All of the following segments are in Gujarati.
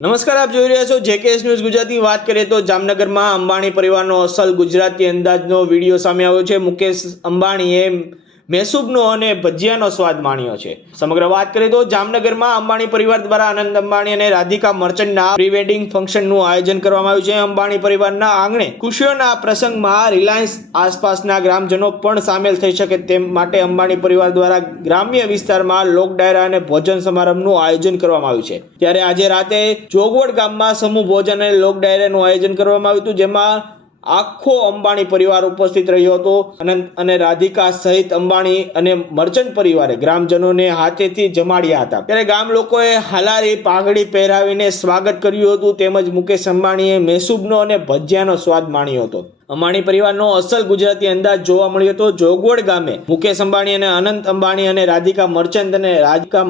નમસ્કાર, આપ જોઈ રહ્યા છો જેકેએસ ન્યૂઝ ગુજરાતી। વાત કરીએ તો જામનગરમાં અંબાણી પરિવારનો અસલ ગુજરાતી અંદાજનો વિડીયો સામે આવ્યો છે। મુકેશ અંબાણીએ મેસૂબનો અને ભજીયાનો સ્વાદ માણ્યો છે। સમગ્ર વાત કરીએ તો જામનગરમાં અંબાણી પરિવાર દ્વારા આનંદ અંબાણી અને રાધિકા મર્ચન્ટના પ્રી વેડિંગ ફંક્શનનું આયોજન કરવામાં આવ્યું છે। અંબાણી પરિવારના આંગણે ખુશીઓના પ્રસંગમાં રિલાયન્સ આસપાસના ગ્રામજનો પણ સામેલ થઈ શકે તેમ માટે અંબાણી પરિવાર દ્વારા ગ્રામ્ય વિસ્તારમાં લોક ડાયરા અને ભોજન સમારંભનું આયોજન કરવામાં આવ્યું છે। ત્યારે આજે રાતે જોગવડ ગામમાં સમૂહ ભોજન અને લોક ડાયરાનું આયોજન કરવામાં આવ્યું હતું, જેમાં આખો અંબાણી પરિવાર ઉપસ્થિત રહ્યો હતો। અનંત અને રાધિકા સહિત અંબાણી અને મર્ચન્ટ પરિવારે ગ્રામજનોને હાથેથી જમાડ્યા હતા। ત્યારે ગામ લોકોએ હાલારી પાઘડી પહેરાવીને સ્વાગત કર્યું હતું, તેમજ મુકેશ અંબાણીએ મેસૂબનો અને ભજીયાનો સ્વાદ માણ્યો હતો। અંબાણી પરિવારનો અસલ ગુજરાતી અંદાજ જોવા મળ્યો હતો। જોગવડ ગામે મુકેશ અંબાણી અને અનંત અંબાણી અને રાધિકા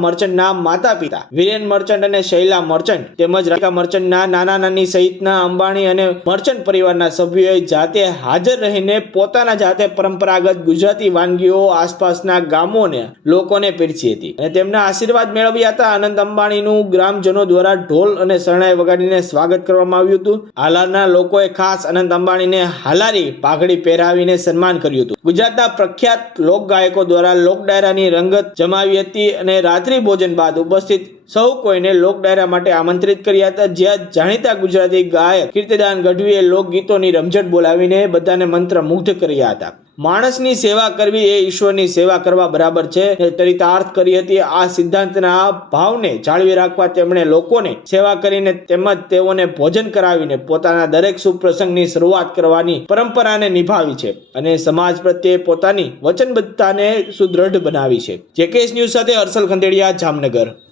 મર્ચન્ટના માતા પિતા વિરેન મર્ચન્ટ અને શૈલા મર્ચન્ટ તેમજ રાધિકા મર્ચન્ટના નાના નાની સહિતના અંબાણી અને મર્ચન્ટ પરિવારના સભ્યોએ જાતે હાજર રહીને પોતાના જાતે પરંપરાગત ગુજરાતી વાનગીઓ આસપાસના ગામોને લોકોને પીરસી હતી અને તેમના આશીર્વાદ મેળવ્યા હતા। અનંત અંબાણીનું ગ્રામજનો દ્વારા ઢોલ અને શરણાઈ વગાડીને સ્વાગત કરવામાં આવ્યું હતું। હાલારના લોકોએ ખાસ અનંત અંબાણીને હાલારી પાઘડી પહેરાવીને સન્માન કર્યું હતું। ગુજરાતના પ્રખ્યાત લોક ગાયકો દ્વારા લોક ડાયરાની રંગત જમાવી હતી અને રાત્રિ ભોજન બાદ ઉપસ્થિત સૌ કોઈને લોક ડાયરા માટે આમંત્રિત કર્યા હતા, જ્યાં જાણીતા ગુજરાતી ગાયક કીર્તિદાન ગઢવીએ લોકગીતોની રમઝટ બોલાવીને બધાને મંત્રમુગ્ધ કર્યા હતા। માણસની સેવા કરવી એ ઈશ્વરની સેવા કરવા બરાબર છે ચરિતાર્થ કરી હતી। આ સિદ્ધાંતના ભાવને જાળવી રાખવા તેમણે લોકોને સેવા કરીને તેમજ તેઓને ભોજન કરાવીને પોતાના દરેક શુભ પ્રસંગની શરૂઆત કરવાની પરંપરાને નિભાવી છે અને સમાજ પ્રત્યે પોતાની વચનબદ્ધતાને સુદૃઢ બનાવી છે। જેકેએસ ન્યૂઝ સાથે હર્ષલ ખંડેડિયા, જામનગર।